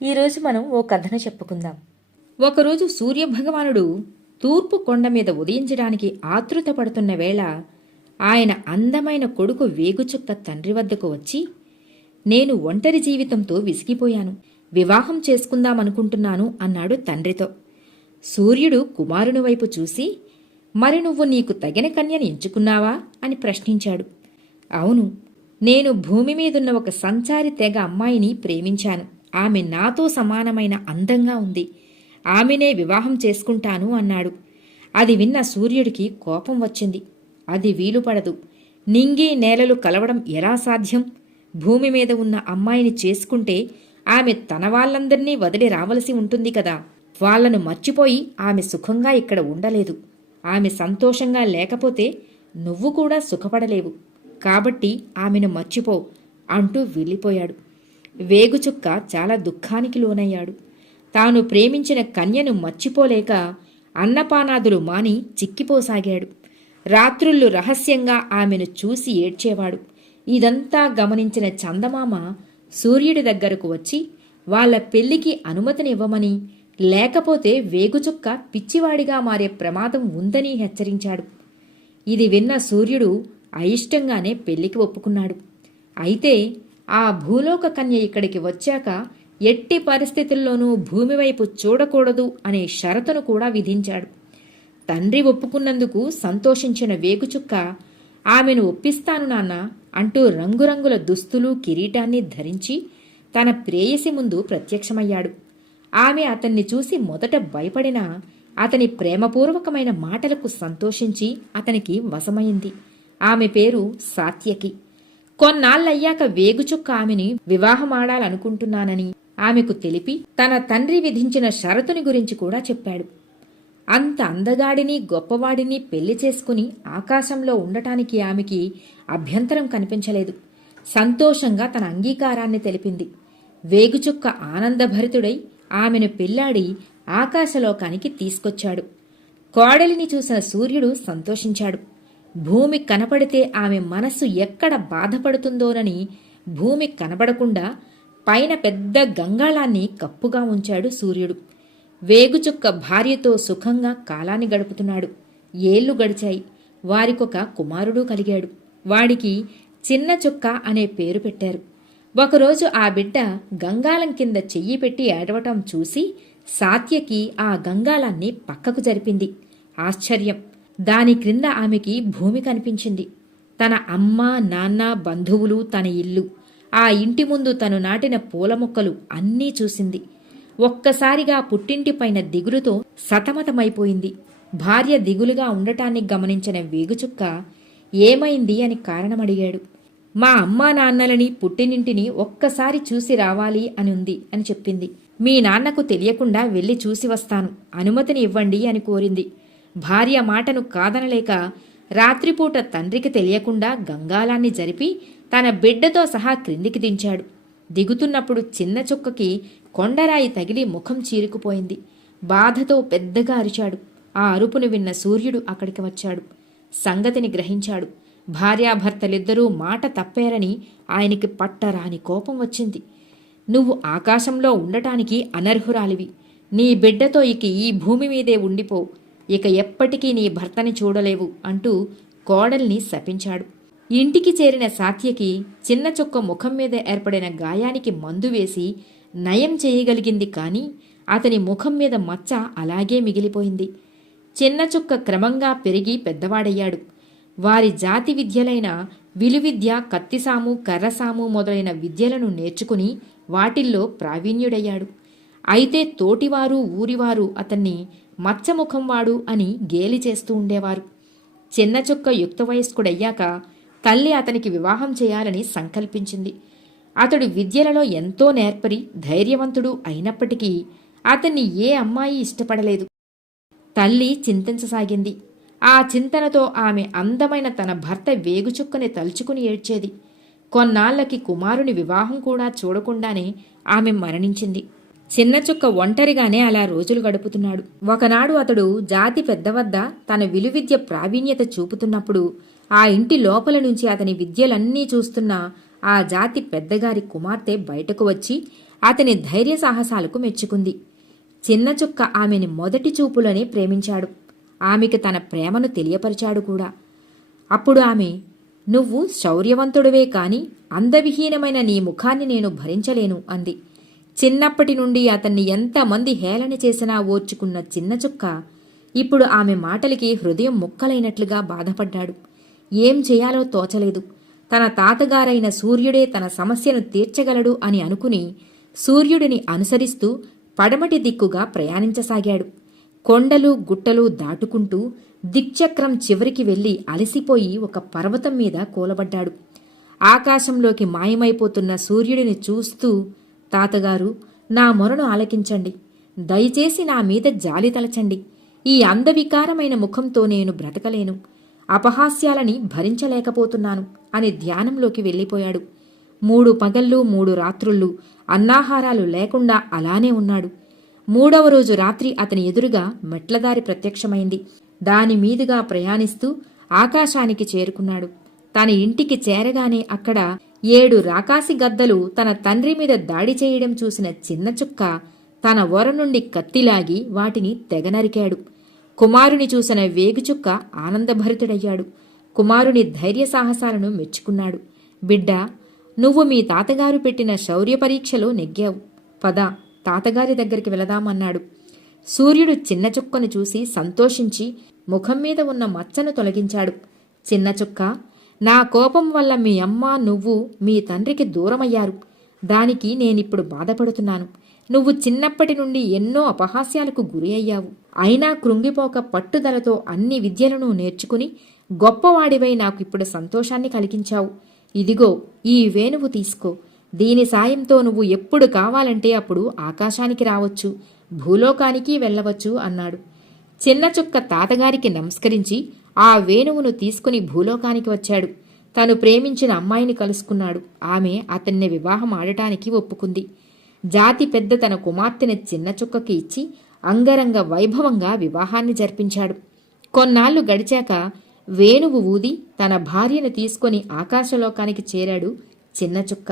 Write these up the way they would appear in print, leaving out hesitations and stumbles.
ఈరోజు మనం ఓ కథను చెప్పుకుందాం. ఒకరోజు సూర్యభగవానుడు తూర్పు కొండ మీద ఉదయించడానికి ఆతృత పడుతున్న వేళ ఆయన అందమైన కొడుకు వేగుచుక్క తండ్రి వద్దకు వచ్చి, నేను ఒంటరి జీవితంతో విసిగిపోయాను, వివాహం చేసుకుందామనుకుంటున్నాను అన్నాడు తండ్రితో. సూర్యుడు కుమారుని వైపు చూసి, మరి నువ్వు నీకు తగిన కన్యని ఎంచుకున్నావా అని ప్రశ్నించాడు. అవును, నేను భూమి మీదున్న ఒక సంచారి తెగ అమ్మాయిని ప్రేమించాను. ఆమె నాతో సమానమైన అందంగా ఉంది. ఆమెనే వివాహం చేసుకుంటాను అన్నాడు. అది విన్న సూర్యుడికి కోపం వచ్చింది. అది వీలుపడదు. నింగి నేలలు కలవడం ఎలా సాధ్యం? భూమి మీద ఉన్న అమ్మాయిని చేసుకుంటే ఆమె తన వాళ్ళందర్నీ వదిలి రావలసి ఉంటుంది కదా. వాళ్లను మర్చిపోయి ఆమె సుఖంగా ఇక్కడ ఉండలేదు. ఆమె సంతోషంగా లేకపోతే నువ్వు కూడా సుఖపడలేవు. కాబట్టి ఆమెను మర్చిపో అంటూ వెళ్ళిపోయాడు. వేగుచుక్క చాలా దుఃఖానికి లోనయ్యాడు. తాను ప్రేమించిన కన్యను మర్చిపోలేక అన్నపానాదులు మాని చిక్కిపోసాగాడు. రాత్రుళ్ళు రహస్యంగా ఆమెను చూసి ఏడ్చేవాడు. ఇదంతా గమనించిన చందమామ సూర్యుడి దగ్గరకు వచ్చి వాళ్ల పెళ్లికి అనుమతినివ్వమని, లేకపోతే వేగుచుక్క పిచ్చివాడిగా మారే ప్రమాదం ఉందని హెచ్చరించాడు. ఇది విన్న సూర్యుడు అయిష్టంగానే పెళ్లికి ఒప్పుకున్నాడు. అయితే ఆ భూలోక కన్య ఇక్కడికి వచ్చాక ఎట్టి పరిస్థితుల్లోనూ భూమివైపు చూడకూడదు అనే షరతును కూడా విధించాడు. తండ్రి ఒప్పుకున్నందుకు సంతోషించిన వేగుచుక్క, ఆమెను ఒప్పిస్తాను నాన్న అంటూ రంగురంగుల దుస్తులు కిరీటాన్ని ధరించి తన ప్రేయసి ముందు ప్రత్యక్షమయ్యాడు. ఆమె అతన్ని చూసి మొదట భయపడినా అతని ప్రేమపూర్వకమైన మాటలకు సంతోషించి అతనికి వశమైంది. ఆమె పేరు సాత్యకి. కొన్నాళ్లయ్యాక వేగుచుక్క ఆమెని వివాహమాడాలనుకుంటున్నానని ఆమెకు తెలిపి తన తండ్రి విధించిన షరతుని గురించి కూడా చెప్పాడు. అంత అందగాడిని గొప్పవాడిని పెళ్లి చేసుకుని ఆకాశంలో ఉండటానికి ఆమెకి అభ్యంతరం కనిపించలేదు. సంతోషంగా తన అంగీకారాన్ని తెలిపింది. వేగుచుక్క ఆనందభరితుడై ఆమెను పెళ్లాడి ఆకాశలోకానికి తీసుకొచ్చాడు. కోడలిని చూసిన సూర్యుడు సంతోషించాడు. భూమి కనపడితే ఆమె మనస్సు ఎక్కడ బాధపడుతుందోనని భూమి కనబడకుండా పైన పెద్ద గంగాళాన్ని కప్పుగా ఉంచాడు సూర్యుడు. వేగుచుక్క భార్యతో సుఖంగా కాలాన్ని గడుపుతున్నాడు. ఏళ్లు గడిచాయి. వారికొక కుమారుడు కలిగాడు. వాడికి చిన్న చుక్క అనే పేరు పెట్టారు. ఒకరోజు ఆ బిడ్డ గంగాళం కింద చెయ్యి పెట్టి ఏడవటం చూసి సాత్యకి ఆ గంగాళాన్ని పక్కకు జరిపింది. ఆశ్చర్యం! దాని క్రింద ఆమెకి భూమి కనిపించింది. తన అమ్మ, నాన్న, బంధువులు, తన ఇల్లు, ఆ ఇంటి ముందు తను నాటిన పూల మొక్కలు అన్నీ చూసింది. ఒక్కసారిగా పుట్టింటిపైన దిగులుతో సతమతమైపోయింది. భార్య దిగులుగా ఉండటాన్ని గమనించిన వేగుచుక్క, ఏమైంది అని కారణమడిగాడు. మా అమ్మా నాన్నలని, పుట్టినింటిని ఒక్కసారి చూసి రావాలి అని ఉంది అని చెప్పింది. మీ నాన్నకు తెలియకుండా వెళ్ళి చూసి వస్తాను, అనుమతిని ఇవ్వండి అని కోరింది. భార్య మాటను కాదనలేక రాత్రిపూట తండ్రికి తెలియకుండా గంగాళాన్ని జరిపి తన బిడ్డతో సహా క్రిందికి దించాడు. దిగుతున్నప్పుడు చిన్న చుక్కకి కొండరాయి తగిలి ముఖం చీరుకుపోయింది. బాధతో పెద్దగా అరిచాడు. ఆ అరుపును విన్న సూర్యుడు అక్కడికి వచ్చాడు. సంగతిని గ్రహించాడు. భార్యాభర్తలిద్దరూ మాట తప్పారని ఆయనకి పట్టరాని కోపం వచ్చింది. నువ్వు ఆకాశంలో ఉండటానికి అనర్హురాలివి. నీ బిడ్డతో ఇక ఈ భూమి మీదే ఉండిపో. ఇక ఎప్పటికీ నీ భర్తని చూడలేవు అంటూ కోడల్ని శపించాడు. ఇంటికి చేరిన సాత్యకి చిన్న చుక్క ముఖం మీద ఏర్పడిన గాయానికి మందు వేసి నయం చేయగలిగింది. కానీ అతని ముఖం మీద మచ్చ అలాగే మిగిలిపోయింది. చిన్న చుక్క క్రమంగా పెరిగి పెద్దవాడయ్యాడు. వారి జాతి విద్యలైన విలువిద్య, కత్తిసాము, కర్రసాము మొదలైన విద్యలను నేర్చుకుని వాటిల్లో ప్రావీణ్యుడయ్యాడు. అయితే తోటివారు, ఊరివారు అతన్ని మచ్చముఖంవాడు అని గేలి చేస్తూ ఉండేవారు. చిన్న చుక్క యుక్త వయస్కుడయ్యాక తల్లి అతనికి వివాహం చేయాలని సంకల్పించింది. అతడు విద్యలలో ఎంతో నేర్పరి, ధైర్యవంతుడు అయినప్పటికీ అతన్ని ఏ అమ్మాయి ఇష్టపడలేదు. తల్లి చింతించసాగింది. ఆ చింతనతో ఆమె అందమైన తన భర్త వేగుచుక్కని తలుచుకుని ఏడ్చేది. కొన్నాళ్లకి కుమారుని వివాహం కూడా చూడకుండానే ఆమె మరణించింది. చిన్న చుక్క ఒంటరిగానే అలా రోజులు గడుపుతున్నాడు. ఒకనాడు అతడు జాతి పెద్ద వద్ద తన విలువిద్య ప్రావీణ్యత చూపుతున్నప్పుడు ఆ ఇంటి లోపల నుంచి అతని విద్యలన్నీ చూస్తున్న ఆ జాతి పెద్దగారి కుమార్తె బయటకు వచ్చి అతని ధైర్య సాహసాలకు మెచ్చుకుంది. చిన్న చుక్క ఆమెని మొదటి చూపులోనే ప్రేమించాడు. ఆమెకు తన ప్రేమను తెలియపరిచాడు కూడా. అప్పుడు ఆమె, నువ్వు శౌర్యవంతుడివే కాని అందవిహీనమైన నీ ముఖాన్ని నేను భరించలేను అంది. చిన్నప్పటి నుండి అతన్ని ఎంతమంది హేళన చేసినా ఓర్చుకున్న చిన్న చుక్క ఇప్పుడు ఆమె మాటలకి హృదయం ముక్కలైనట్లుగా బాధపడ్డాడు. ఏం చేయాలో తోచలేదు. తన తాతగారైన సూర్యుడే తన సమస్యను తీర్చగలడు అని అనుకుని సూర్యుడిని అనుసరిస్తూ పడమటి దిక్కుగా ప్రయాణించసాగాడు. కొండలు గుట్టలు దాటుకుంటూ దిక్చక్రం చివరికి వెళ్లి అలసిపోయి ఒక పర్వతం మీద కూలబడ్డాడు. ఆకాశంలోకి మాయమైపోతున్న సూర్యుడిని చూస్తూ, తాతగారు, నా మొరను ఆలకించండి. దయచేసి నా మీద జాలి తలచండి. ఈ అందవికారమైన ముఖంతో నేను బ్రతకలేను. అపహాస్యాలని భరించలేకపోతున్నాను అని ధ్యానంలోకి వెళ్ళిపోయాడు. 3 పగళ్ళు 3 రాత్రుళ్ళు అన్నాహారాలు లేకుండా అలానే ఉన్నాడు. 3వ రోజు రాత్రి అతని ఎదురుగా మెట్లదారి ప్రత్యక్షమైంది. దాని మీదుగా ప్రయాణిస్తూ ఆకాశానికి చేరుకున్నాడు. తన ఇంటికి చేరగానే అక్కడ 7 రాకాసి గద్దలు తన తండ్రి మీద దాడి చేయడం చూసిన చిన్న చుక్క తన వర నుండి కత్తిలాగి వాటిని తెగనరికాడు. కుమారుని చూసిన వేగుచుక్క ఆనందభరితుడయ్యాడు. కుమారుని ధైర్య సాహసాలను మెచ్చుకున్నాడు. బిడ్డా, నువ్వు మీ తాతగారు పెట్టిన శౌర్య పరీక్షలో నెగ్గావు. పద, తాతగారి దగ్గరికి వెళదామన్నాడు. సూర్యుడు చిన్న చుక్కను చూసి సంతోషించి ముఖం మీద ఉన్న మచ్చను తొలగించాడు. చిన్న చుక్క, నా కోపం వల్ల మీ అమ్మ నువ్వు మీ తండ్రికి దూరమయ్యారు. దానికి నేనిప్పుడు బాధపడుతున్నాను. నువ్వు చిన్నప్పటి నుండి ఎన్నో అపహాస్యాలకు గురి అయ్యావు. అయినా కృంగిపోక పట్టుదలతో అన్ని విద్యలను నేర్చుకుని గొప్పవాడివై నాకు ఇప్పుడు సంతోషాన్ని కలిగించావు. ఇదిగో ఈ వేణువు తీసుకో. దీని సాయంతో నువ్వు ఎప్పుడు కావాలంటే అప్పుడు ఆకాశానికి రావచ్చు, భూలోకానికి వెళ్ళవచ్చు అన్నాడు. చిన్న చుక్క తాతగారికి నమస్కరించి ఆ వేణువును తీసుకుని భూలోకానికి వచ్చాడు. తను ప్రేమించిన అమ్మాయిని కలుసుకున్నాడు. ఆమె అతన్ని వివాహం ఆడటానికి ఒప్పుకుంది. జాతి పెద్ద తన కుమార్తెని చిన్న చుక్కకి ఇచ్చి అంగరంగ వైభవంగా వివాహాన్ని జరిపించాడు. కొన్నాళ్లు గడిచాక వేణువు ఊది తన భార్యను తీసుకొని ఆకాశలోకానికి చేరాడు చిన్న చుక్క.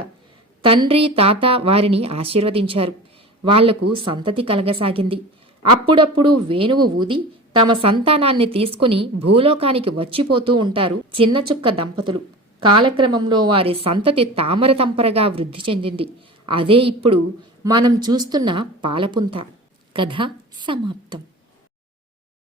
తండ్రి తాత వారిని ఆశీర్వదించారు. వాళ్లకు సంతతి కలగసాగింది. అప్పుడప్పుడు వేణువు ఊది తమ సంతానాన్ని తీసుకుని భూలోకానికి వచ్చిపోతూ ఉంటారు చిన్న చుక్క దంపతులు. కాలక్రమంలో వారి సంతతి తామరతంపరగా వృద్ధి చెందింది. అదే ఇప్పుడు మనం చూస్తున్న పాలపుంత. కథ సమాప్తం.